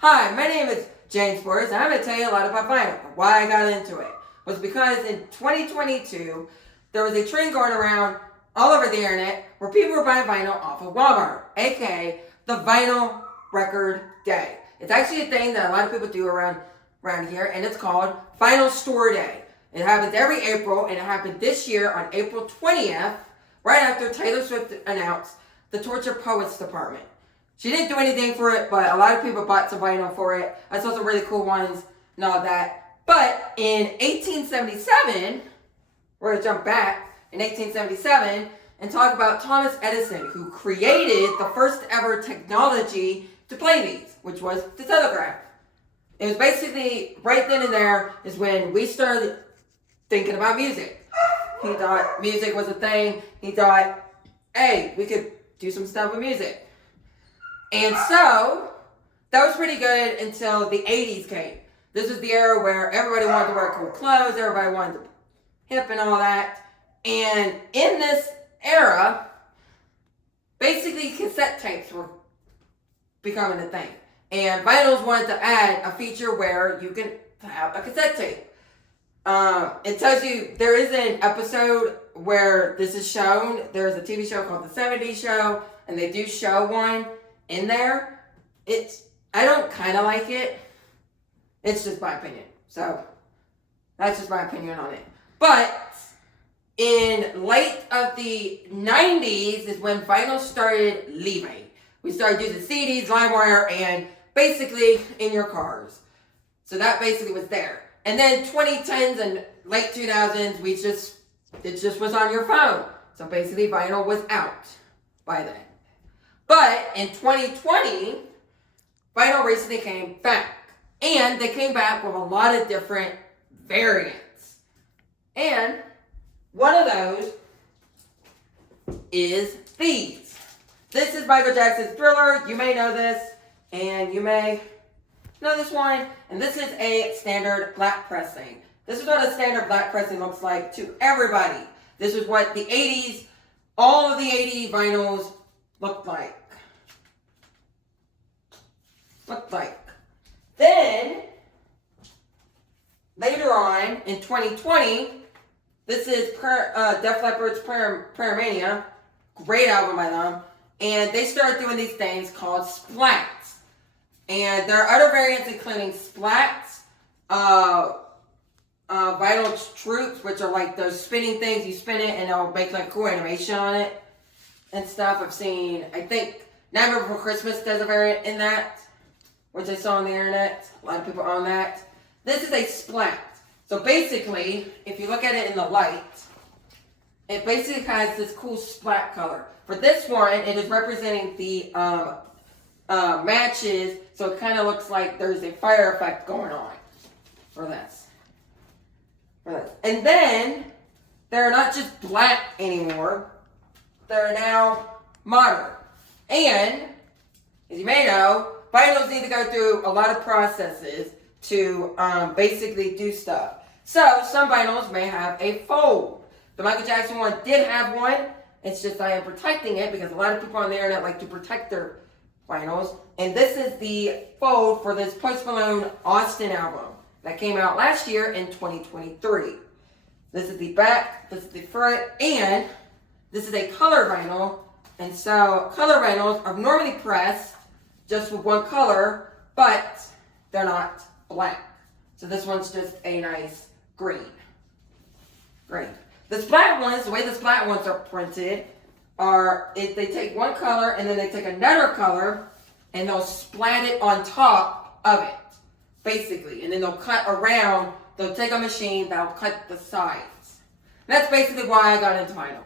Hi, my name is James Forrest, and I'm going to tell you a lot about vinyl, why I got into it. Was because in 2022, there was a trend going around all over the internet where people were buying vinyl off of Walmart, aka the Vinyl Record Day. It's actually a thing that a lot of people do around here, and it's called Vinyl Store Day. It happens every April, and it happened this year on April 20th, right after Taylor Swift announced the Tortured Poets Department. She didn't do anything for it, but a lot of people bought some vinyl for it. I saw some really cool ones and all that. But in 1877, we're going to jump back in 1877 and talk about Thomas Edison, who created the first ever technology to play these, which was the telegraph. It was basically right then and there is when we started thinking about music. He thought music was a thing. He thought, hey, we could do some stuff with music. And so, that was pretty good until the 80s came. This was the era where everybody wanted to wear cool clothes, everybody wanted to hip and all that. And in this era, basically cassette tapes were becoming a thing. And Vinyls wanted to add a feature where you can have a cassette tape. It tells you, there is an episode where this is shown. There's a TV show called The 70s Show, and they do show one in there. I don't kind of like it. It's just my opinion. So, that's just my opinion on it. But, in late of the 90s is when vinyl started leaving. We started using CDs, LimeWire, and basically in your cars. So that basically was there. And then 2010s and late 2000s, it just was on your phone. So basically vinyl was out by then. But in 2020, vinyl recently came back. And they came back with a lot of different variants. And one of those is these. This is Michael Jackson's Thriller. You may know this, and you may know this one. And this is a standard black pressing. This is what a standard black pressing looks like to everybody. This is what the 80s, all of the 80s vinyls looked like. Then, later on, in 2020, this is Def Leppard's Prayer Mania. Great album by them. And they started doing these things called splats. And there are other variants including splats, vinyl troops, which are like those spinning things. You spin it and it'll make like cool animation on it and stuff. I've seen, I think, Nightmare Before Christmas does a variant in that, which I saw on the internet. A lot of people own that. This is a splat. So basically, if you look at it in the light, it basically has this cool splat color. For this one, it is representing the matches, so it kind of looks like there's a fire effect going on for this. And then, they're not just black anymore. They're now modern. And, as you may know, vinyls need to go through a lot of processes to basically do stuff. So, some vinyls may have a fold. The Michael Jackson one did have one. It's just I am protecting it because a lot of people on the internet like to protect their vinyls. And this is the fold for this Post Malone Austin album that came out last year in 2023. This is the back, this is the front, and this is a color vinyl. And so color vinyls are normally pressed just with one color, but they're not black. So this one's just a nice green. The splat ones, the way the splat ones are printed, are if they take one color and then they take another color and they'll splat it on top of it, basically. And then they'll cut around, they'll take a machine that'll cut the sides. And that's basically why I got into vinyl.